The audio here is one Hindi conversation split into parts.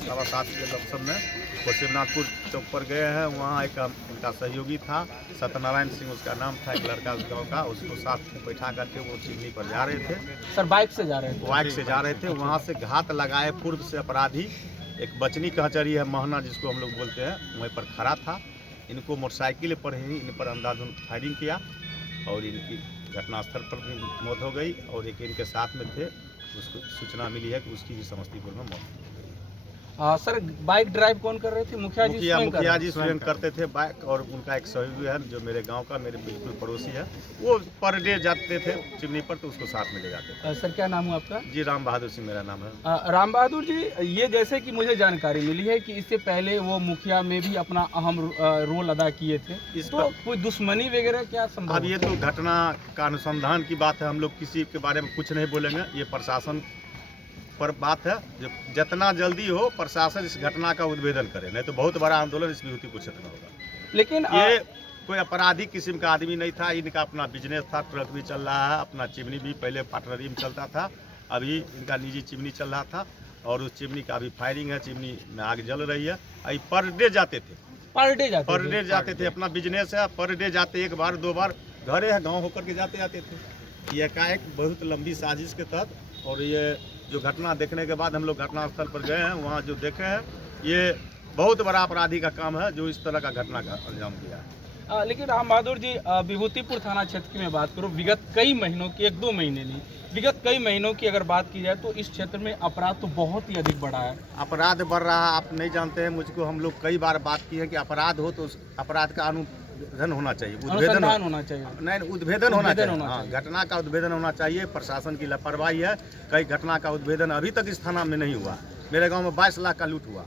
सवा 7 के लमसम में वो शिवनाथपुर चौक पर गए हैं। वहाँ एक उनका सहयोगी था, सत्यनारायण सिंह उसका नाम था, एक लड़का उस गाँव का, उसको साथ में बैठा करके वो चिमनी पर जा रहे थे। सर बाइक से जा रहे थे? बाइक से जा रहे थे। वहाँ से घात लगाए पूर्व से अपराधी एक बचनी कचहरी है महना जिसको हम लोग बोलते हैं, वहीं पर खड़ा था। इनको मोटरसाइकिल पर ही इन पर अंधाधुंध फायरिंग किया और इनकी घटनास्थल पर भी मौत हो गई। और एक इनके साथ में थे, उसको सूचना मिली है कि उसकी भी समस्तीपुर में मौत हो गई। सर बाइक ड्राइव कौन कर रहे थे? मुखिया जी स्वयं करते थे बाइक, और उनका एक सहयोगी है जो मेरे गांव का, मेरे बिल्कुल पड़ोसी है, वो पर डे जाते थे चिमनी पर, तो उसको साथ में ले जाते थे। सर क्या नाम हुआ आपका? जी राम बहादुर सिंह मेरा नाम है। राम बहादुर जी, ये जैसे कि मुझे जानकारी मिली है कि इससे पहले वो मुखिया में भी अपना अहम रोल अदा किए थे, तो कोई दुश्मनी वगैरह क्या संभव? अब ये तो घटना का अनुसंधान की बात है, हम लोग किसी के बारे में कुछ नहीं बोलेंगे। ये प्रशासन पर बात है, जो जितना जल्दी हो प्रशासन इस घटना का उद्भेदन करे, नहीं तो बहुत बड़ा आंदोलन इस विभूतिपुर क्षेत्र में होगा। लेकिन ये कोई आपराधिक किस्म का आदमी नहीं था, इनका अपना बिजनेस था, ट्रक भी चल रहा है, अपना चिमनी भी पहले पार्टनरी में चलता था, अभी इनका निजी चिमनी चल रहा था और उस चिमनी का अभी फायरिंग है, चिमनी में आग जल रही है। अभी पर डे जाते थे, पर डे जाते थे, अपना बिजनेस है, पर डे जाते, एक बार दो बार घरे है गाँव होकर के जाते आते थे। ये एकाएक बहुत लंबी साजिश के तहत, और ये जो घटना देखने के बाद हम लोग घटनास्थल पर गए हैं, वहाँ जो देखे हैं, ये बहुत बड़ा अपराधी का काम है जो इस तरह का घटना का अंजाम दिया है। लेकिन राम बहादुर जी, विभूतिपुर थाना क्षेत्र की मैं बात करूँ, विगत कई महीनों की, 1-2 महीने नहीं, विगत कई महीनों की अगर बात की जाए तो इस क्षेत्र में अपराध तो बहुत ही अधिक बढ़ा है। अपराध बढ़ रहा है, आप नहीं जानते हैं, मुझको हम लोग कई बार बात की है कि अपराध हो तो उस अपराध का उद्भेदन होना चाहिए, उद्भेदन होना चाहिए, नहीं उद्भेदन होना चाहिए। हाँ, घटना का उद्भेदन होना चाहिए। प्रशासन की लापरवाही है, कई घटना का उद्भेदन अभी तक इस थाना में नहीं हुआ। मेरे गांव में 22 लाख का लूट हुआ,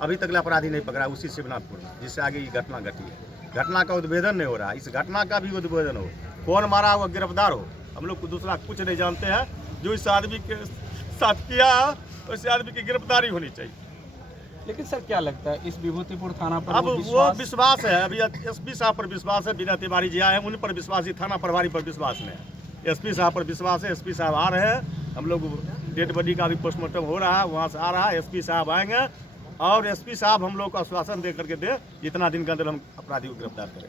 अभी तक अपराधी नहीं पकड़ा, उसी शिवनाथपुर में जिससे आगे ये घटना घटी है। घटना का उद्भेदन नहीं हो रहा, इस घटना का भी उद्भेदन हो, कौन मारा हुआ गिरफ्तार हो। हम लोग को दूसरा कुछ नहीं जानते हैं, जो इस आदमी के साथ किया उस आदमी की गिरफ्तारी होनी चाहिए। लेकिन सर क्या लगता है इस विभूतिपुर थाना पर अब वो विश्वास है, अभी एसपी साहब पर विश्वास है, बिना तिवारी जी आए हैं उन पर विश्वास ही, थाना प्रभारी पर विश्वास नहीं है। एसपी साहब पर विश्वास है, एसपी साहब आ रहे हैं, हम लोग डेड बॉडी का भी पोस्टमार्टम हो रहा है, वहाँ से आ रहा है, एसपी साहब आएंगे और एसपी साहब हम लोग को आश्वासन दे करके दे जितना दिन के अंदर हम अपराधी को गिरफ्तार करें।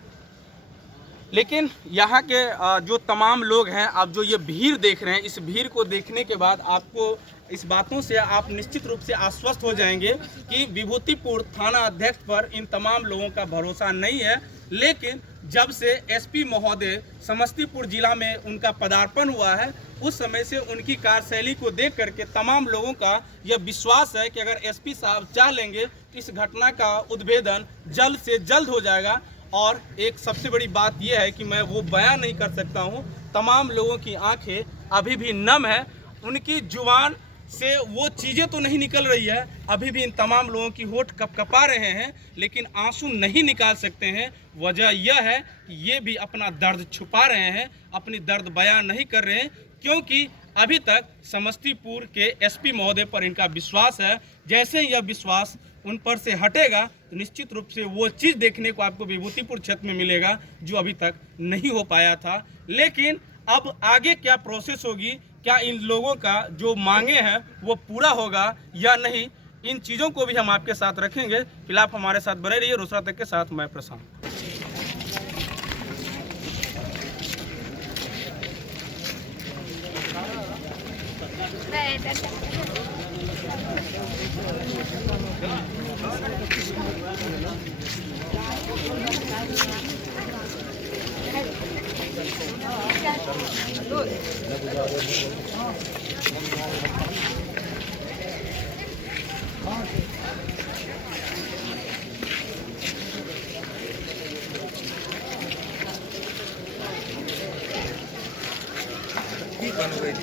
लेकिन यहाँ के जो तमाम लोग हैं, आप जो ये भीड़ देख रहे हैं, इस भीड़ को देखने के बाद आपको इस बातों से आप निश्चित रूप से आश्वस्त हो जाएंगे कि विभूतिपुर थाना अध्यक्ष पर इन तमाम लोगों का भरोसा नहीं है। लेकिन जब से एसपी महोदय समस्तीपुर जिला में उनका पदार्पण हुआ है, उस समय से उनकी कार्यशैली को देख करके तमाम लोगों का यह विश्वास है कि अगर एसपी साहब चाह लेंगे तो इस घटना का उद्भेदन जल्द से जल्द हो जाएगा। और एक सबसे बड़ी बात यह है कि मैं वो बयान नहीं कर सकता हूँ, तमाम लोगों की आंखें अभी भी नम है, उनकी जुबान से वो चीज़ें तो नहीं निकल रही है, अभी भी इन तमाम लोगों की होठ कपकपा रहे हैं, लेकिन आंसू नहीं निकाल सकते हैं। वजह यह है कि ये भी अपना दर्द छुपा रहे हैं, अपनी दर्द बयान नहीं कर रहे हैं, क्योंकि अभी तक समस्तीपुर के एसपी महोदय पर इनका विश्वास है। जैसे ही यह विश्वास उन पर से हटेगा तो निश्चित रूप से वो चीज़ देखने को आपको विभूतिपुर क्षेत्र में मिलेगा जो अभी तक नहीं हो पाया था। लेकिन अब आगे क्या प्रोसेस होगी, क्या इन लोगों का जो मांगे हैं वो पूरा होगा या नहीं, इन चीज़ों को भी हम आपके साथ रखेंगे। फिलहाल हमारे साथ बने रहिए। रोसड़ा तक के साथ मैं प्रशांत। बन गई